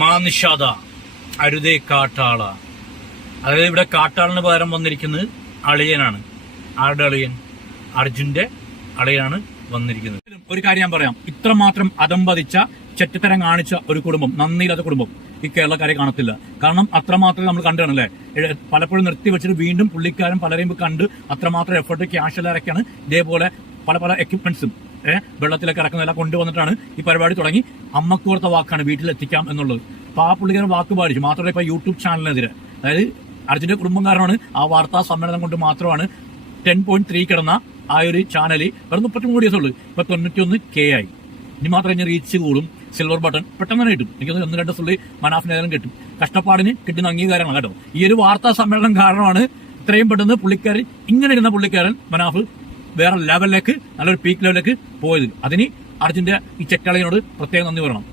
മാ നിഷാദ അരുതേ കാട്ടാള. അതായത് ഇവിടെ കാട്ടാളിന് പകരം വന്നിരിക്കുന്നത് അളിയനാണ്. ആരുടെ അളിയൻ? അർജുന്റെ അളിയനാണ് വന്നിരിക്കുന്നത്. ഒരു കാര്യം ഞാൻ പറയാം, ഇത്രമാത്രം അതമ്പതിച്ച ചെറ്റത്തരം കാണിച്ച ഒരു കുടുംബം, നന്ദിയില്ലാത്ത കുടുംബം ഈ കേരളക്കാരെ കാണത്തില്ല. കാരണം അത്രമാത്രം നമ്മൾ കണ്ടാണല്ലേ, പലപ്പോഴും നിർത്തി വെച്ചിട്ട് വീണ്ടും പുള്ളിക്കാരൻ പലരെയും കണ്ട് അത്രമാത്രം എഫേർട്ട് ക്യാഷ് എല്ലാം ഇറക്കിയാണ് ഇതേപോലെ പല പല എക്യുപ്മെന്റ്സും വെള്ളത്തിലൊക്കെ ഇറക്കുന്നതെല്ലാം കൊണ്ടുവന്നിട്ടാണ് ഈ പരിപാടി തുടങ്ങി. അമ്മക്കോർത്ത വാക്കാണ് വീട്ടിലെത്തിക്കാം എന്നുള്ളത്. അപ്പൊ ആ പുള്ളിക്കാരൻ വാക്ക് പാടിച്ചു. മാത്രമല്ല ഇപ്പൊ യൂട്യൂബ് ചാനലിനെതിരെ, അതായത് അർജുന്റെ കുടുംബക്കാരനാണ്, ആ വാർത്താ സമ്മേളനം കൊണ്ട് മാത്രമാണ് 10.3 കിടന്ന ആ ഒരു ചാനൽ വെറും 33 ദിവസമുള്ളൂ, ഇപ്പൊ 91K ആയി. ഇനി മാത്രമേ ഇനി റീച്ച് കൂടും. സിൽവർ ബട്ടൺ പെട്ടെന്ന് തന്നെ കിട്ടും. എനിക്ക് 1-2 സുള്ളി മനാഫിനേരം കിട്ടും. കഷ്ടപ്പാടിന് കിട്ടുന്ന അംഗീകാരമാണ് കേട്ടോ. ഈ ഒരു വാർത്താ സമ്മേളനം കാരണമാണ് ഇത്രയും പെട്ടെന്ന് പുള്ളിക്കാരൻ, ഇങ്ങനെ ഇരുന്ന പുള്ളിക്കാരൻ മനാഫ് വേറെ ലെവലിലേക്ക്, നല്ലൊരു പീക്ക് ലെവലിലേക്ക് പോയത്. അതിന് അർജുന്റെ ഈ ചെറ്റാളിയോട് പ്രത്യേകം നന്ദി പറയണം.